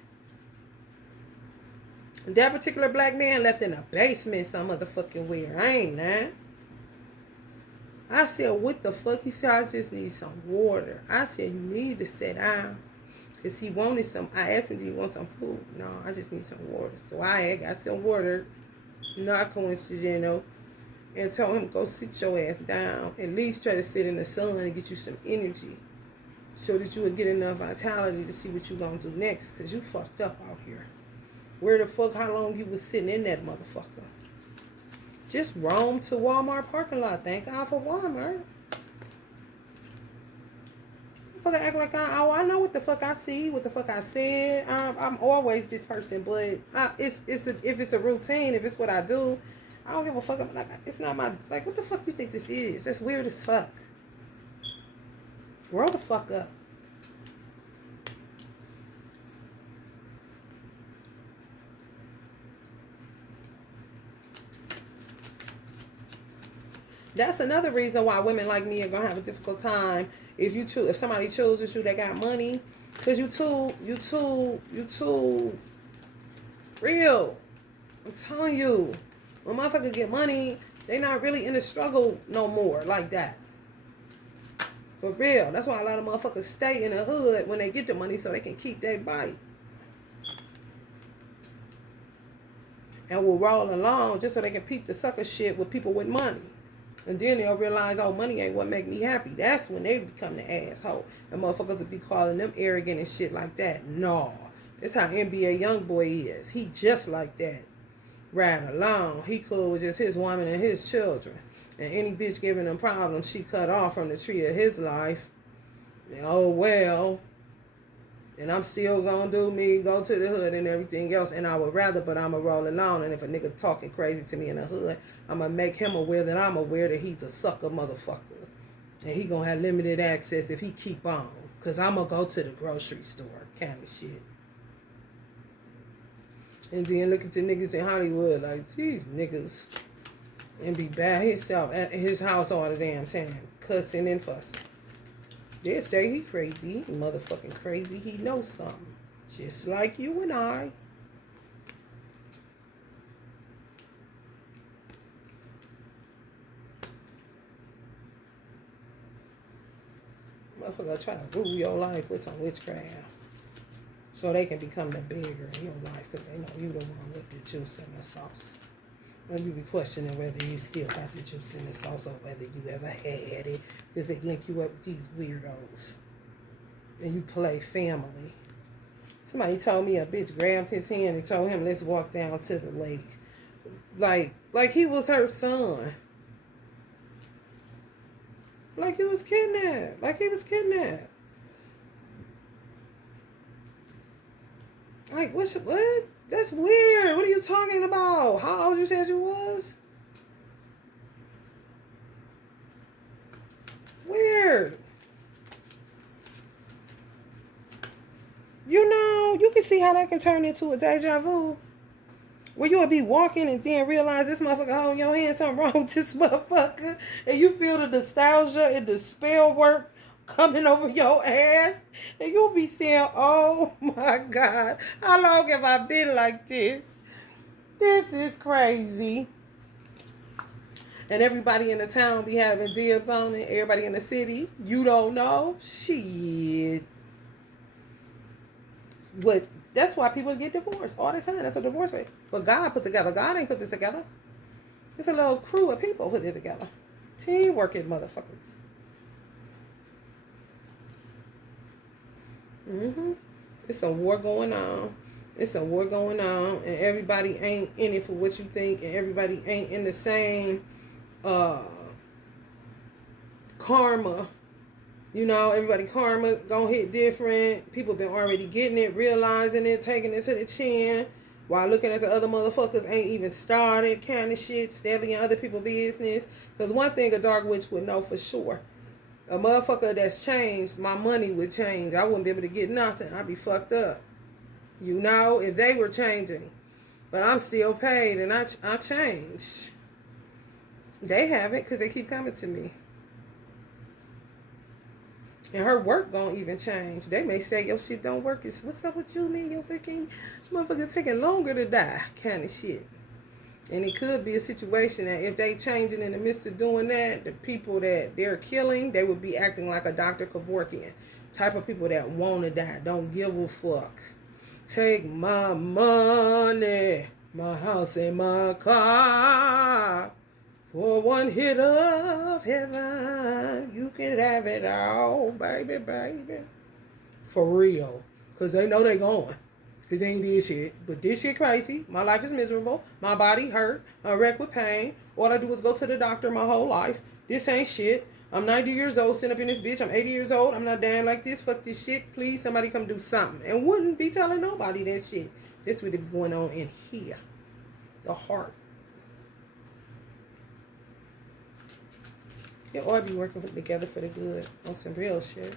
That particular black man left in a basement some motherfucking where. I ain't lying. I said, what the fuck? He said, I just need some water. I said, you need to sit down. Because he wanted some. I asked him, do you want some food? No, I just need some water. So I got some water, not coincidental, and told him, go sit your ass down. At least try to sit in the sun and get you some energy so that you would get enough vitality to see what you going to do next. Because you fucked up out here. Where the fuck, how long you was sitting in that motherfucker? Just roam to Walmart parking lot. Thank God for Walmart. Fuck, act like I know what the fuck I see, what the fuck I said. I'm always this person, but if it's a routine, if it's what I do, I don't give a fuck. Like, it's not my, like, what the fuck you think this is? That's weird as fuck. Grow the fuck up. That's another reason why women like me are gonna have a difficult time if somebody chooses you that got money, cause you too real. I'm telling you, when motherfuckers get money, they not really in the struggle no more like that. For real. That's why a lot of motherfuckers stay in the hood when they get the money so they can keep their bite. And will roll along just so they can peep the sucker shit with people with money. And then they'll realize, money ain't what make me happy. That's when they become the asshole. And motherfuckers will be calling them arrogant and shit like that. No. That's how NBA Youngboy is. He just like that. Right along. He cool with just his woman and his children. And any bitch giving him problems, she cut off from the tree of his life. And, oh, well. And I'm still gonna do me, go to the hood and everything else. And I would rather, but I'ma roll along. And if a nigga talking crazy to me in the hood, I'ma make him aware that I'm aware that he's a sucker motherfucker. And he gonna have limited access if he keep on. Cause I'ma go to the grocery store kind of shit. And then look at the niggas in Hollywood like, these niggas. And be bad himself at his house all the damn time. Cussing and fussing. They say he crazy. He motherfucking crazy. He knows something. Just like you and I. Motherfucker try to rule your life with some witchcraft. So they can become the bigger in your life because they know you the one with the juice and the sauce. When you be questioning whether you still got the juice in the sauce or whether you ever had it. Because they link you up with these weirdos. And you play family. Somebody told me a bitch grabbed his hand and told him, let's walk down to the lake. Like he was her son. Like he was kidnapped. Like what? That's weird. What are you talking about? How old you said you was? Weird. You know, you can see how that can turn into a deja vu. Where you'll be walking and then realize this motherfucker holding your hand, something wrong with this motherfucker. And you feel the nostalgia and the spell work coming over your ass. And you'll be saying, oh my God, how long have I been like this? This is crazy. And everybody in the town be having dibs on it. Everybody in the city, you don't know. Shit. But that's why people get divorced all the time. That's what divorce rate. But God put together. God ain't put this together. It's a little crew of people put it together. Team working motherfuckers. It's a war going on. It's a war going on. And everybody ain't in it for what you think. And everybody ain't in the same karma. You know, everybody karma gonna hit different. People been already getting it, realizing it, taking it to the chin, while looking at the other motherfuckers ain't even started kind of shit, steadily in other people's business. Because one thing a dark witch would know for sure, a motherfucker that's changed, my money would change. I wouldn't be able to get nothing. I'd be fucked up. You know, if they were changing. But I'm still paid and I changed. They haven't because they keep coming to me. And her work gonna even change. They may say your shit don't work. It's what's up with you, man? Your working motherfucker taking longer to die, kind of shit. And it could be a situation that if they changing in the midst of doing that, the people that they're killing, they would be acting like a Dr. Kevorkian. Type of people that want to die, don't give a fuck. Take my money, my house and my car. For one hit of heaven, you can have it all, baby, baby. For real. Because they know they going. Because they ain't did shit. But this shit crazy. My life is miserable. My body hurt. I'm wrecked with pain. All I do is go to the doctor my whole life. This ain't shit. I'm 90 years old, sitting up in this bitch. I'm 80 years old. I'm not dying like this. Fuck this shit. Please, somebody come do something. And wouldn't be telling nobody that shit. This would be going on in here. The heart. It ought to be working together for the good on some real shit.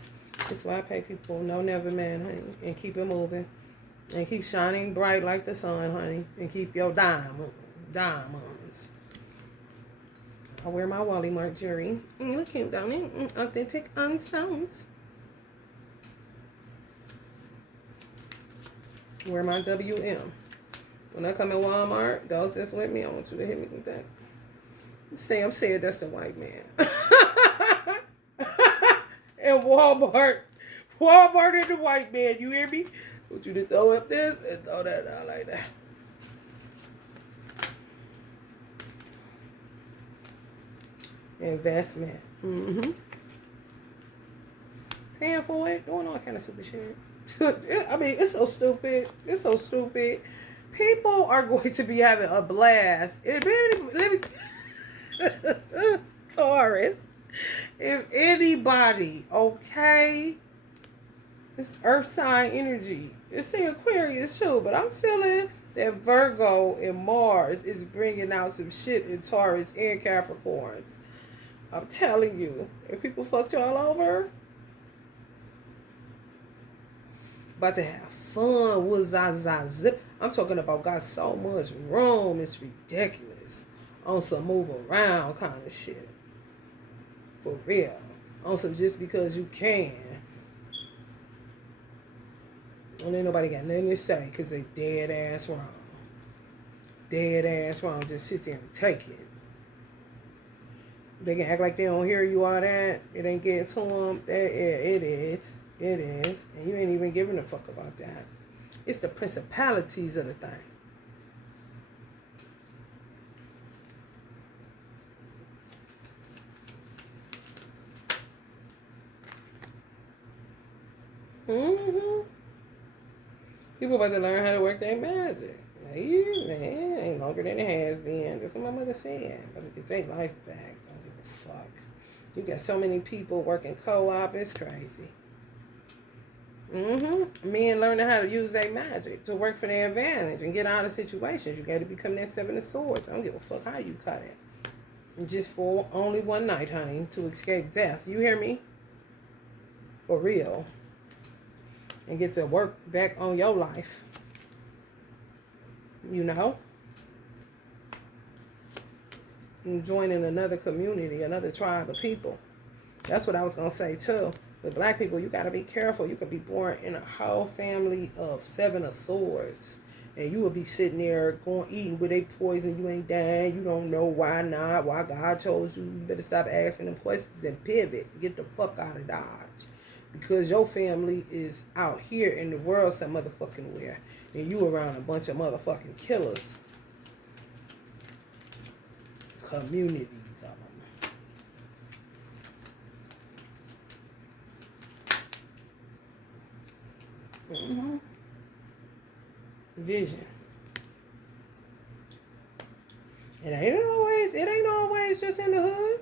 That's why I pay people no never man, honey. And keep it moving. And keep shining bright like the sun, honey. And keep your diamonds. I wear my Wally Mark jewelry. Look cute, don't it? Authentic unstones. Wear my WM. When I come in Walmart, those that's with me, I want you to hit me with that. Sam said that's the white man. And Walmart is the white man. You hear me? I want you to throw up this and throw that down like that. Investment. Paying for it, doing all kind of stupid shit. I mean, it's so stupid. It's so stupid. People are going to be having a blast. Let me Taurus, if anybody, okay, it's earth sign energy. It's the Aquarius too, but I'm feeling that Virgo and Mars is bringing out some shit in Taurus and Capricorns. I'm telling you, if people fucked y'all over, about to have fun. I'm talking about got so much room, it's ridiculous. On some move around kind of shit. For real. On some just because you can. And ain't nobody got nothing to say because they dead ass wrong. Dead ass wrong. Just sit there and take it. They can act like they don't hear you all that. It ain't getting to them. It is. It is. And you ain't even giving a fuck about that. It's the principalities of the thing. People about to learn how to work their magic. Man, ain't longer than it has been. That's what my mother said. But if you take life back, don't give a fuck. You got so many people working co-op, it's crazy. Men learning how to use their magic to work for their advantage and get out of situations. You got to become that Seven of Swords. I don't give a fuck how you cut it. And just for only one night, honey, to escape death. You hear me? For real. And get to work back on your life. You know? And joining another community, another tribe of people. That's what I was going to say, too. With black people, you got to be careful. You could be born in a whole family of 7 of Swords. And you will be sitting there going eating with a poison. You ain't dying. You don't know why not. Why God chose you. You better stop asking them questions and pivot. Get the fuck out of Dodge. Because your family is out here in the world some motherfucking where. And you around a bunch of motherfucking killers. Communities of them. Vision. It ain't always just in the hood.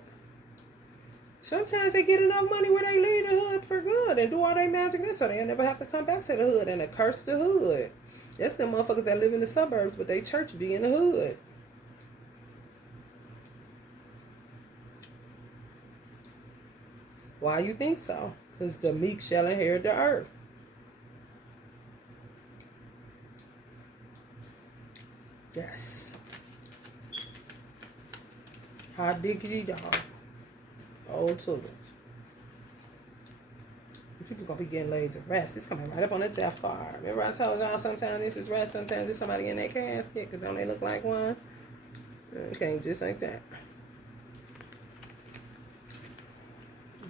Sometimes they get enough money where they leave the hood for good and do all their magic so they'll never have to come back to the hood and curse the hood. That's the motherfuckers that live in the suburbs, but they church be in the hood. Why you think so? Because the meek shall inherit the earth. Yes. Hot diggity dog. Old Tullers. People gonna be getting laid to rest. It's coming right up on the death card. Remember I told y'all sometimes this is rest, sometimes it's somebody in their casket because don't they look like one? Okay, just like that.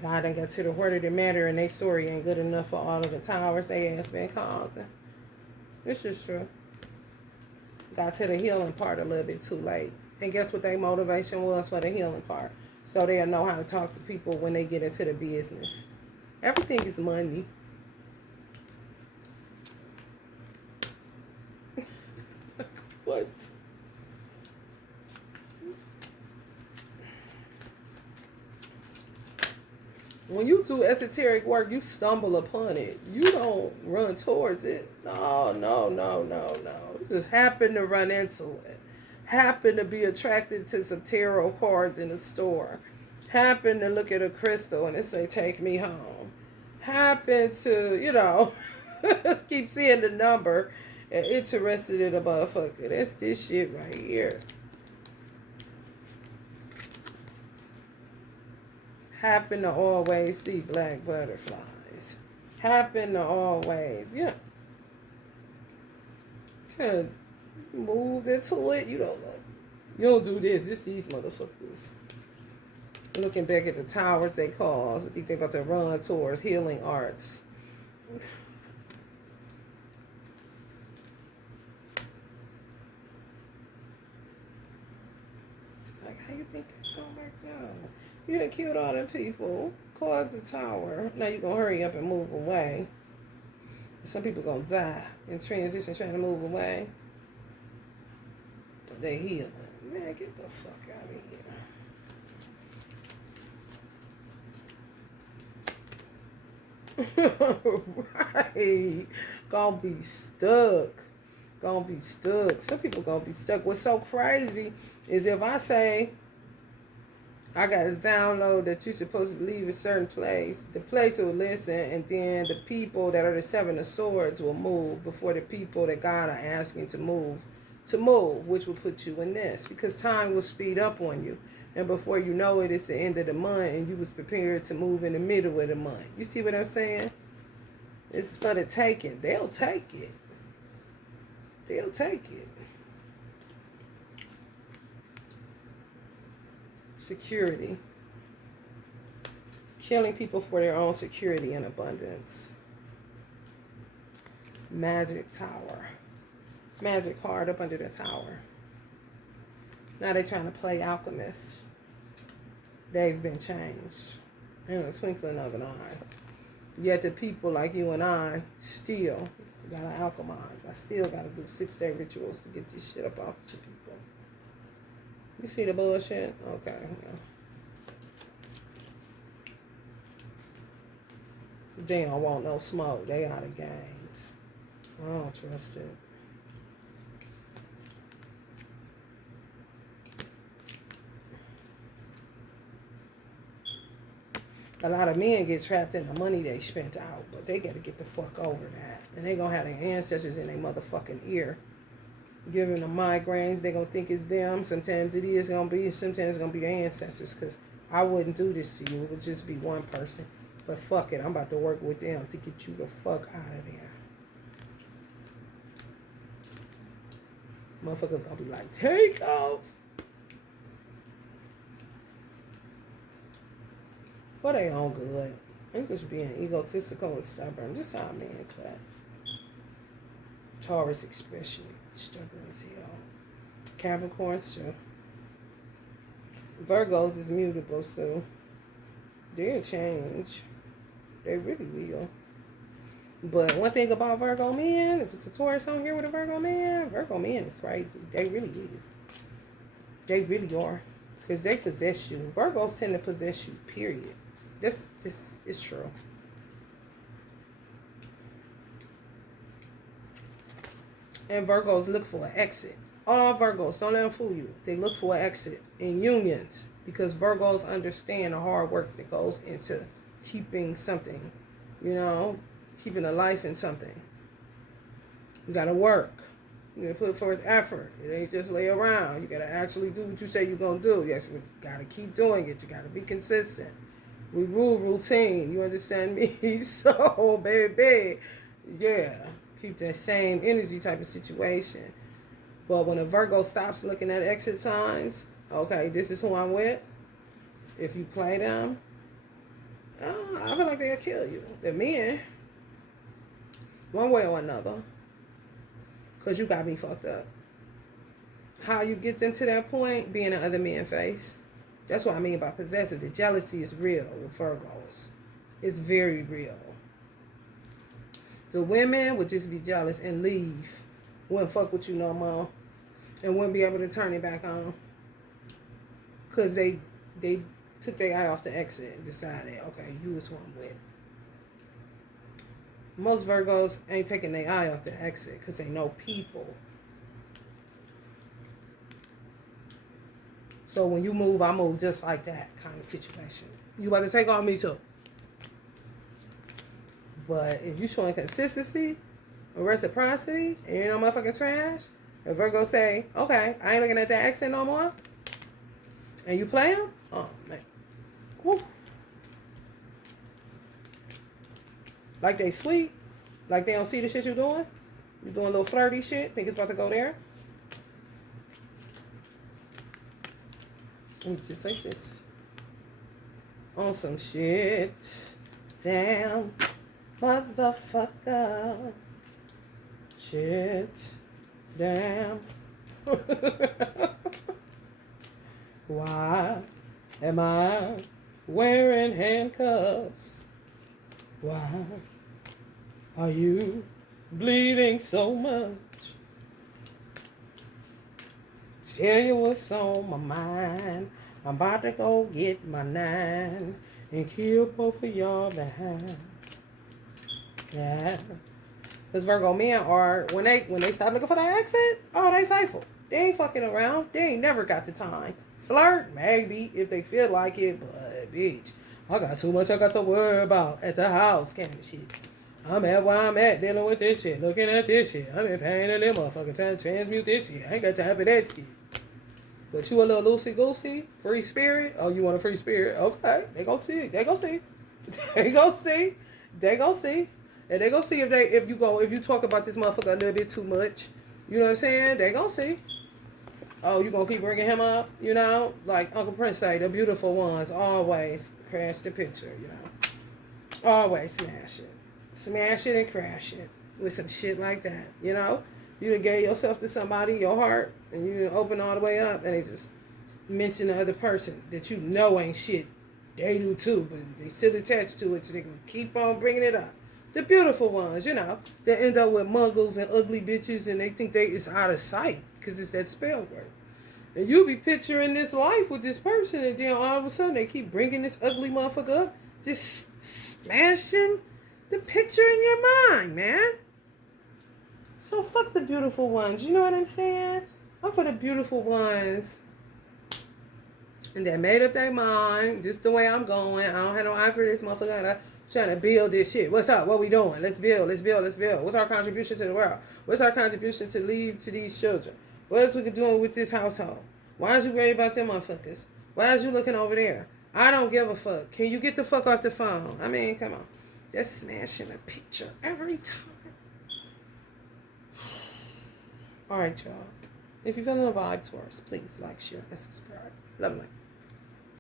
God done got to the word of the matter and their story ain't good enough for all of the towers they ass been causing. This is true. Got to the healing part a little bit too late. And guess what their motivation was for the healing part? So they'll know how to talk to people when they get into the business. Everything is money. What? When you do esoteric work, you stumble upon it. You don't run towards it. No. You just happen to run into it. Happen to be attracted to some tarot cards in the store. Happen to look at a crystal and it say, take me home. Happen to, keep seeing the number and interested in a motherfucker. That's this shit right here. Happen to always see black butterflies. Happen to always, kind of moved into it. You don't know. You don't do this. This these motherfuckers. Looking back at the towers they caused, what do you think about to run towards healing arts? Like, how you think that's going back down? You done killed all them people, caused the tower. Now you gonna hurry up and move away. Some people gonna die in transition trying to move away. They healing. Man, get the fuck out of here. Right. Gonna be stuck. Some people gonna be stuck. What's so crazy is if I say I got a download that you're supposed to leave a certain place, the place will listen, and then the people that are the 7 of Swords will move before the people that God are asking to move, which will put you in this. Because time will speed up on you. And before you know it, it's the end of the month, and you was prepared to move in the middle of the month. You see what I'm saying? It's for the taking. They'll take it. Security. Killing people for their own security and abundance. Magic tower. Magic card up under the tower. Now they're trying to play alchemists. They've been changed in a twinkling of an eye. Yet the people like you and I still gotta alchemize. I still gotta do 6-day rituals to get this shit up off of some people. You see the bullshit? Okay. Yeah. They don't want no smoke. They out of games. I don't trust it. A lot of men get trapped in the money they spent out, but they got to get the fuck over that. And they going to have their ancestors in their motherfucking ear. Giving them migraines, they going to think it's them. Sometimes it is going to be, sometimes it's going to be their ancestors. Because I wouldn't do this to you. It would just be one person. But fuck it, I'm about to work with them to get you the fuck out of there. Motherfuckers gonna be like, take off. For their own good. They just being egotistical and stubborn. Just how a man cut. Taurus especially. Stubborn as hell. Capricorns too. Virgos is mutable, so they'll change. They really will. But one thing about Virgo men, if it's a Taurus on here with a Virgo man is crazy. They really is. They really are. Because they possess you. Virgos tend to possess you, period. This is true. And Virgos look for an exit. All Virgos, don't let them fool you. They look for an exit in unions. Because Virgos understand the hard work that goes into keeping something, keeping a life in something. You gotta work. You gotta put forth effort. It ain't just lay around. You gotta actually do what you say you're gonna do. You actually gotta keep doing it. You gotta be consistent. We rule routine. You understand me? So, baby, yeah. Keep that same energy type of situation. But when a Virgo stops looking at exit signs, okay, this is who I'm with. If you play them, I feel like they'll kill you. The men, one way or another, because you got me fucked up. How you get them to that point, being in other men's face. That's what I mean by possessive. The jealousy is real with Virgos. It's very real. The women would just be jealous and leave. Wouldn't fuck with you no more. And wouldn't be able to turn it back on. Because they took their eye off the exit and decided, okay, you is who I'm with. Most Virgos ain't taking their eye off the exit because they know people. So when you move, I move just like that kind of situation. You about to take on me too. But if you showing consistency or reciprocity and you're no motherfucking trash, if Virgo say, okay, I ain't looking at that exit no more, and you play him, oh man. Woo. Like they sweet, like they don't see the shit you doing. You doing a little flirty shit, think it's about to go there. Let me just say this. On some shit. Damn, motherfucker. Shit. Damn. Why am I wearing handcuffs? Why are you bleeding so much? Tell you what's on my mind. I'm about to go get my 9 and kill both of y'all behind. Yeah. Because Virgo men are, when they stop looking for that exit, oh, they faithful. They ain't fucking around. They ain't never got the time. Flirt, maybe, if they feel like it, but bitch, I got too much I got to worry about at the house kind of shit. I'm at where I'm at dealing with this shit, looking at this shit. I'm in pain in them motherfucking trying to transmute this shit. I ain't got time for that shit. But you a little loosey-goosey, free spirit? Oh, you want a free spirit? Okay, they gon' see. They gon' see. They gon' see. They gon' see. And they gon' see if you talk about this motherfucker a little bit too much. You know what I'm saying? They gon' see. Oh, you gonna keep bringing him up? You know? Like Uncle Prince say, the beautiful ones always crash the picture, you know? Always smash it. Smash it and crash it. With some shit like that, you know? You done gave yourself to somebody, your heart, and you done open all the way up, and they just mention the other person that you know ain't shit. They do too, but they still attached to it, so they gonna keep on bringing it up. The beautiful ones, you know, they end up with muggles and ugly bitches, and they think it's out of sight because it's that spell word. And you be picturing this life with this person, and then all of a sudden they keep bringing this ugly motherfucker up, just smashing the picture in your mind, man. So fuck the beautiful ones, you know what I'm saying? I'm for the beautiful ones. And they made up their mind, just the way I'm going. I don't have no eye for this motherfucker. I'm trying to build this shit. What's up? What we doing? Let's build. What's our contribution to the world? What's our contribution to leave to these children? What else we can do with this household? Why is you worried about them motherfuckers? Why is you looking over there? I don't give a fuck. Can you get the fuck off the phone? I mean, come on. Just smashing a picture every time. All right, y'all. If you're feeling the vibe, Taurus, please like, share, and subscribe. Love and light.